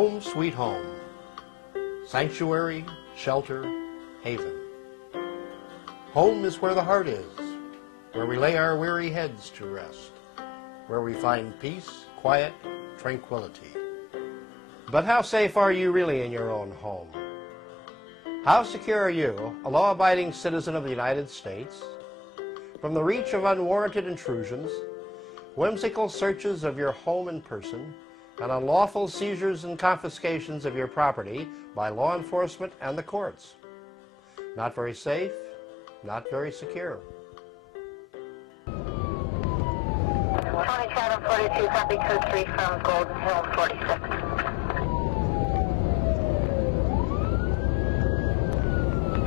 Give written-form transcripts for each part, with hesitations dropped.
Home sweet home. Sanctuary, shelter, haven. Home is where the heart is, where we lay our weary heads to rest, where we find peace, quiet, tranquility. But how safe are you really in your own home? How secure are you, a law-abiding citizen of the United States, from the reach of unwarranted intrusions, whimsical searches of your home and person, and unlawful seizures and confiscations of your property by law enforcement and the courts? Not very safe, not very secure. 2742, copy code 3 from Golden Hill 46.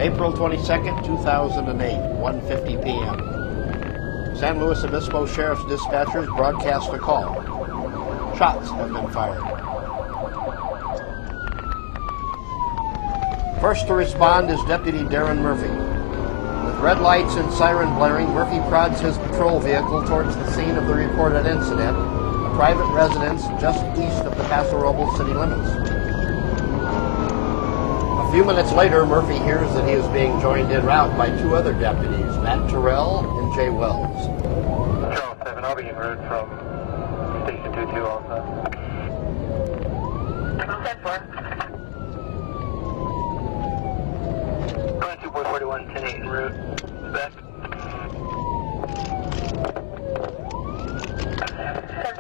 April 22nd, 2008, 1:50 p.m. San Luis Obispo Sheriff's dispatchers broadcast a call. Shots have been fired. First to respond is Deputy Darren Murphy. With red lights and siren blaring, Murphy prods his patrol vehicle towards the scene of the reported incident, a private residence just east of the Paso Robles city limits. A few minutes later, Murphy hears that he is being joined en route by two other deputies, Matt Terrell and Jay Wells. Charles 7, I'll be en route from Station 22 also. 10-4. 22.41, 10-8 en route. Back.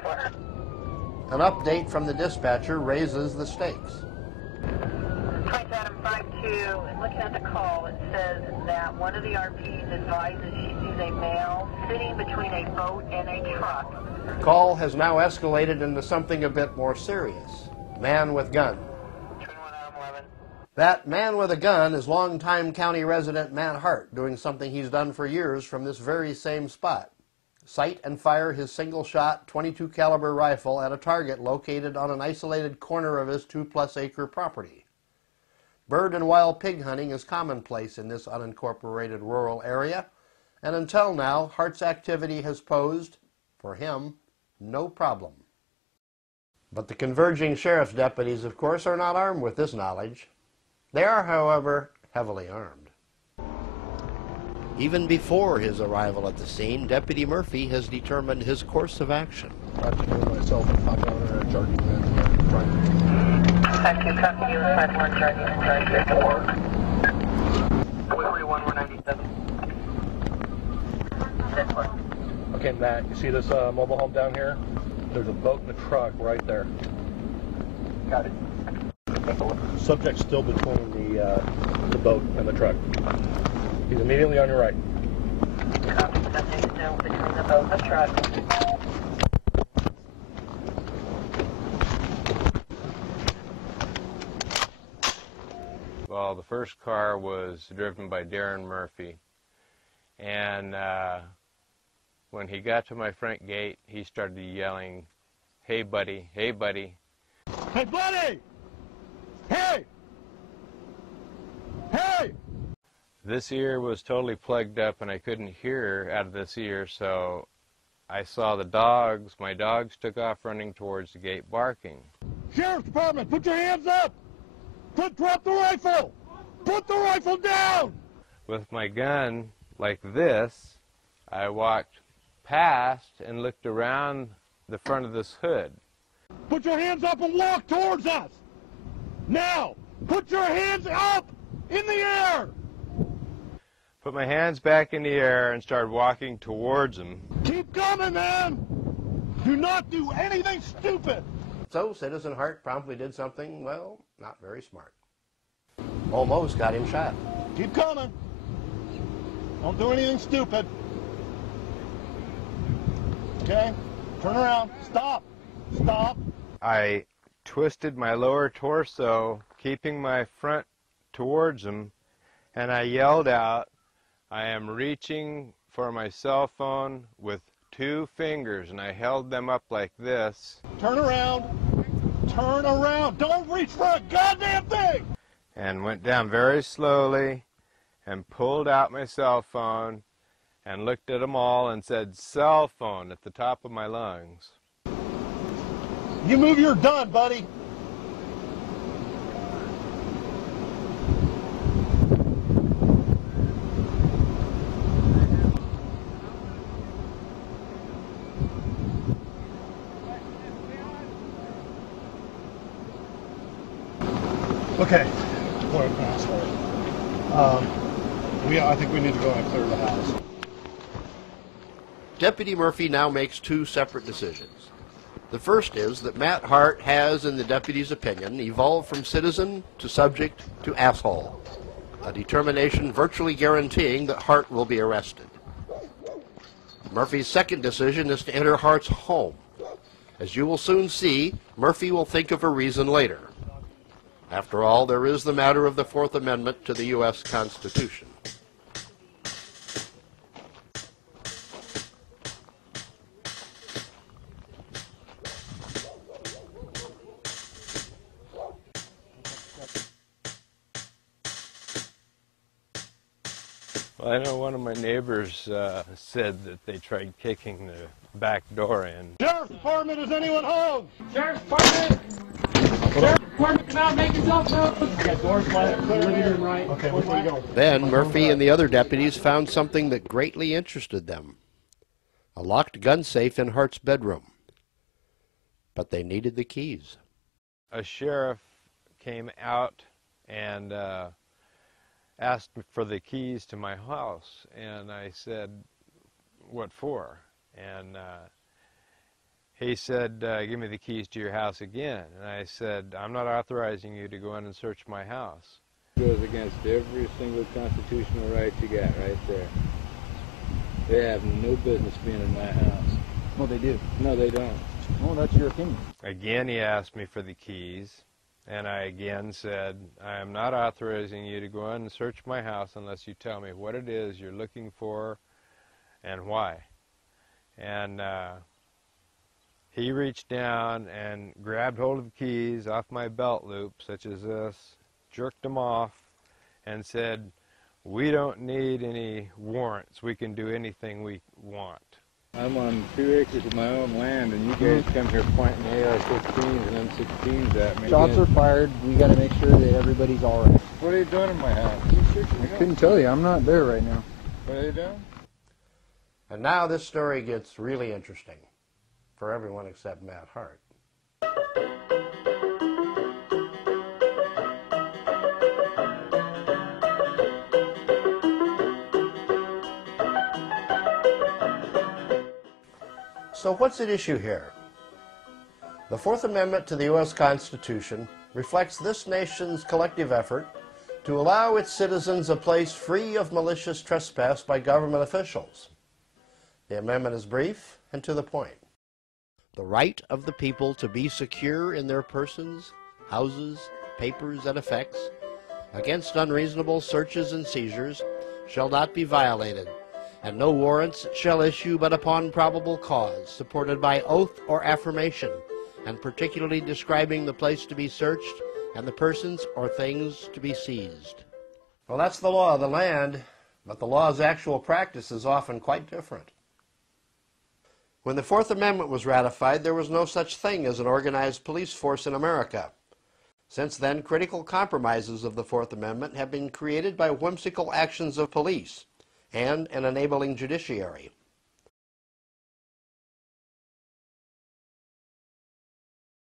10-4. An update from the dispatcher raises the stakes. 2752, and looking at the call, it says that one of the RPs advises she sees a male sitting between a boat and a truck. The call has now escalated into something a bit more serious. Man with gun. 21 Adam 11. That man with a gun is longtime county resident Matt Hart, doing something he's done for years from this very same spot. Sight and fire his single-shot .22 caliber rifle at a target located on an isolated corner of his 2+ acre property. Bird and wild pig hunting is commonplace in this unincorporated rural area, and until now, Hart's activity has posed, for him, no problem. But the converging sheriff's deputies, of course, are not armed with this knowledge. They are, however, heavily armed. Even before his arrival at the scene, Deputy Murphy has determined his course of action. I've been doing myself and pop down there and charging them. 52, copy you, 51 charging and charging at the work. 41, 197. 10-4. Okay, Matt, you see this mobile home down here? There's a boat and a truck right there. Got it. Subject still between the boat and the truck. He's immediately on your right. Copy, subject still between the boat and the truck. Well, the first car was driven by Darren Murphy, and when he got to my front gate, he started yelling, "Hey, buddy, hey, buddy." Hey, buddy! Hey! Hey! This ear was totally plugged up, and I couldn't hear out of this ear, so I saw the dogs. My dogs took off running towards the gate barking. Sheriff's Department, put your hands up! Drop the rifle! Put the rifle down! With my gun like this, I walked past and looked around the front of this hood. Put your hands up and walk towards us! Now! Put your hands up in the air! Put my hands back in the air and started walking towards him. Keep coming, man! Do not do anything stupid! So Citizen Hart promptly did something, well, not very smart. Almost got him shot. Keep coming! Don't do anything stupid. Okay? Turn around. Stop! Stop! I twisted my lower torso, keeping my front towards him, and I yelled out, "I am reaching for my cell phone with 2 fingers," and I held them up like this. Turn around. Turn around. Don't reach for a goddamn thing! And went down very slowly and pulled out my cell phone and looked at them all and said, "Cell phone," at the top of my lungs. You move, you're done, buddy. Okay. What an asshole. I think we need to go and clear the house. Deputy Murphy now makes two separate decisions. The first is that Matt Hart has, in the deputy's opinion, evolved from citizen to subject to asshole, a determination virtually guaranteeing that Hart will be arrested. Murphy's second decision is to enter Hart's home. As you will soon see, Murphy will think of a reason later. After all, there is the matter of the Fourth Amendment to the U.S. Constitution. Well, I know one of my neighbors said that they tried kicking the back door in. Sheriff's Department, is anyone home? Sheriff's Department! Sheriff's Department, come out, make yourself known! I got doors flat, living room right. Okay, which way you go? Then Murphy and the other deputies found something that greatly interested them. A locked gun safe in Hart's bedroom. But they needed the keys. A sheriff came out and asked me for the keys to my house, and I said, what for? And he said, give me the keys to your house again. And I said, I'm not authorizing you to go in and search my house. It goes against every single constitutional right you got right there. They have no business being in my house. No, they do. No, they don't. Oh, that's your opinion. Again, he asked me for the keys, and I again said, I am not authorizing you to go in and search my house unless you tell me what it is you're looking for and why. And he reached down and grabbed hold of the keys off my belt loop, such as this, jerked them off, and said, we don't need any warrants. We can do anything we want. I'm on 2 acres of my own land, and you guys come here pointing AR-15s and M16s at me. Shots are fired. We got to make sure that everybody's all right. What are you doing in my house? I couldn't tell you. I'm not there right now. What are you doing? And now this story gets really interesting for everyone except Matt Hart. So what's at issue here? The Fourth Amendment to the U.S. Constitution reflects this nation's collective effort to allow its citizens a place free of malicious trespass by government officials. The amendment is brief and to the point. The right of the people to be secure in their persons, houses, papers, and effects against unreasonable searches and seizures shall not be violated, and no warrants shall issue but upon probable cause, supported by oath or affirmation, and particularly describing the place to be searched and the persons or things to be seized. Well, that's the law of the land, but the law's actual practice is often quite different. When the Fourth Amendment was ratified, there was no such thing as an organized police force in America. Since then, critical compromises of the Fourth Amendment have been created by whimsical actions of police and an enabling judiciary.